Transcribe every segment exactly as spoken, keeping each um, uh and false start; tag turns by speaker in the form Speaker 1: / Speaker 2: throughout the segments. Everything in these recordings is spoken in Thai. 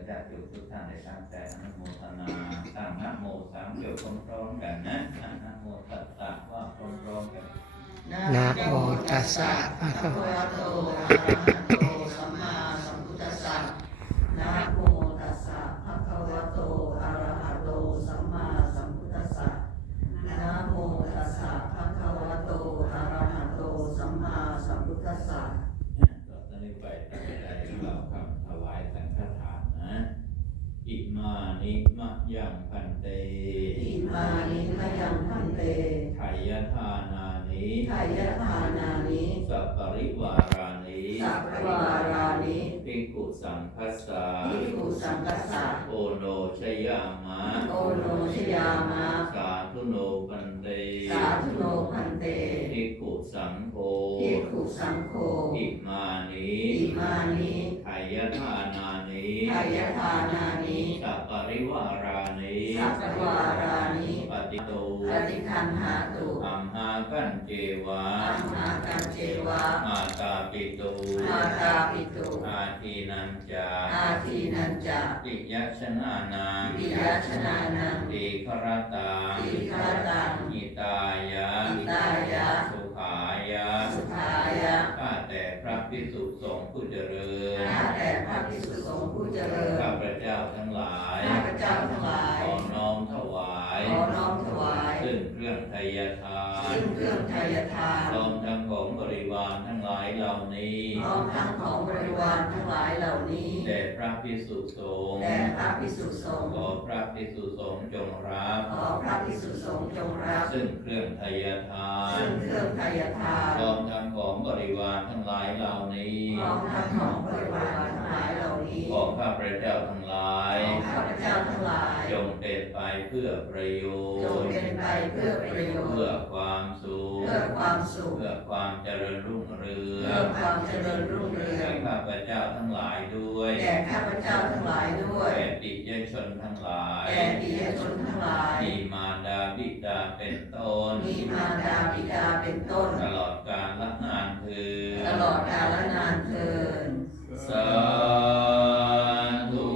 Speaker 1: ญาติโยมทุกท่านได้ตั้งใจอนุโมทนาตั้งนะโมสามจบพร้อมๆกันนะนะโมตัสสะว่าพร้อมๆกัน
Speaker 2: นะโมตัสสะภะคะวะโตอะระหะโตสัมมาสัมพุทธัสสะนะโมตัสสะภะคะวะโตอะระหะโตสัมมาสัมพุทธัสสะนะโมตัสสะภะคะวะโตอะระหะโตสัมมาสัมพุทธัสสะ
Speaker 1: ต่อจากนี้ไปตั้งใจกล่าวคำถวายสังฆทานนะอิมานิมะยังพันเต
Speaker 2: อิมานิมะยังพันเต
Speaker 1: ไถยทานานิ
Speaker 2: ไถยทานานิ
Speaker 1: สัปปริวารานิ
Speaker 2: สัพพวารานิ
Speaker 1: ภิกขุสังคัสสะ
Speaker 2: ภิกขุสังคัสสะ
Speaker 1: โอโนชยามะ
Speaker 2: โอโนชยามะ
Speaker 1: สาธุโนปันเต
Speaker 2: สาธุโนพันเต
Speaker 1: ภิกขุสังโฆ
Speaker 2: ภิกขุสังโฆ
Speaker 1: อิมานิ
Speaker 2: อิมานิ
Speaker 1: ไถยทานานิ
Speaker 2: ไถยทานานิ
Speaker 1: สัปปริวารานิ
Speaker 2: สัพพวารานิ
Speaker 1: ปฏิโต
Speaker 2: ปฏิคันหาตุ
Speaker 1: อัมหากันเจวะ
Speaker 2: อัมหากันเจวะ
Speaker 1: มาตาปิตุ
Speaker 2: มาตาปิตุ
Speaker 1: อาทีนันจา
Speaker 2: อาทีนันจา
Speaker 1: ปิยัชนานัง
Speaker 2: ปิยชนานัง
Speaker 1: ติครตัง
Speaker 2: ติฆรตัง
Speaker 1: อิตายะ
Speaker 2: อิตายะ
Speaker 1: สุขายะ
Speaker 2: สุขายะ
Speaker 1: ข้าแต่พระภิกษุสงฆ์ผู้เจริญ
Speaker 2: ข้าแต่พระภิกษุสงฆ์ผู้เจริญ
Speaker 1: ข้าพระเจ้าทั้งหลาย
Speaker 2: ข้าพระเจ้าทั้งหลาย
Speaker 1: ขอน้อมถวาย
Speaker 2: ขอน้อมถวาย
Speaker 1: ซึ่งเครื่องไทยทาน
Speaker 2: ซึ่งเครื่องไทยทาน
Speaker 1: พร้อมทั้งของบริวารทั้งหลายเหล่านี้
Speaker 2: พร้อมทั้งของบริวารทั้งหลายเหล่านี้
Speaker 1: แด่พระภิกษุสงฆ์
Speaker 2: แด่พระภิกษุสงฆ์
Speaker 1: ขอพระภิกษุสงฆ์จงรับ
Speaker 2: ขอพระภิกษุสงฆ์จงรับ
Speaker 1: ซึ่งเครื่องไทยทาน
Speaker 2: ซึ่งเครื่องไทยทาน
Speaker 1: พร้อมทั้งของบริวารทั้งหลายเหล่านี้
Speaker 2: พร้อมทั้งของบริวารทั้งหลายเหล่านี้
Speaker 1: ของข้าพระเจ้าทั้งหลาย
Speaker 2: ของข้าพเจ้าทั้งหลาย
Speaker 1: จงเป็นไปเพื่อประโยชน์
Speaker 2: จงเป็นไปเพื่อประโยชน์
Speaker 1: เพื่อความสุข
Speaker 2: เพื่อความสุข
Speaker 1: เพื่อความเจริญรุ่งเรือง
Speaker 2: เพื่อความเจริญรุ่งเรือง
Speaker 1: แก่ข้าพเจ้าทั้งหลายด้วย
Speaker 2: แก่ข้าพเจ้าทั้งหลายด้วย
Speaker 1: แก่ปิยชนทั้งหลาย
Speaker 2: แก่ปิยชนทั้งหลาย
Speaker 1: มีมารดาบิดาเป็นต้น
Speaker 2: มีมารดาบิดาเป็นต้น
Speaker 1: ตลอดกาลละนานเถิด
Speaker 2: ตลอดกาลนานเทิน
Speaker 1: สาธุ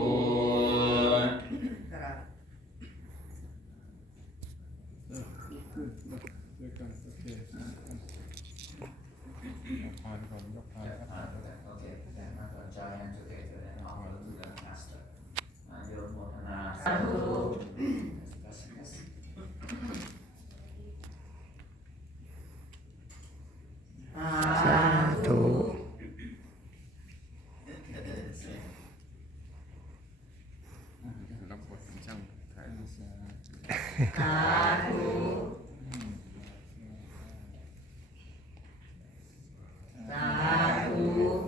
Speaker 2: สาธุสาธุ
Speaker 3: รับบทเป็นช่างถ่ายรูป
Speaker 2: สาธุสาธุ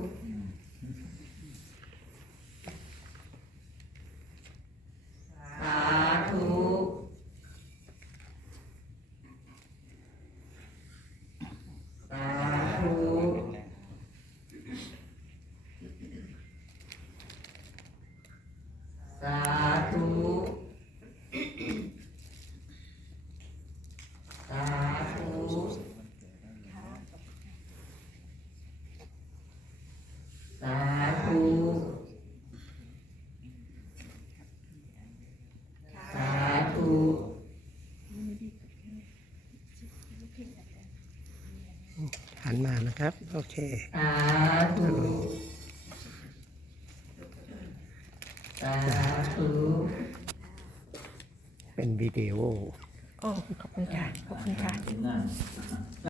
Speaker 2: สาธุสาธุสาธุสาธุสาธุสาธุ
Speaker 4: หันมานะครับ โอเค
Speaker 2: สาธุสาธุ
Speaker 4: เป็นวิดีโอ
Speaker 2: โอ้ขอบคุณค่ะขอบคุณค่ะ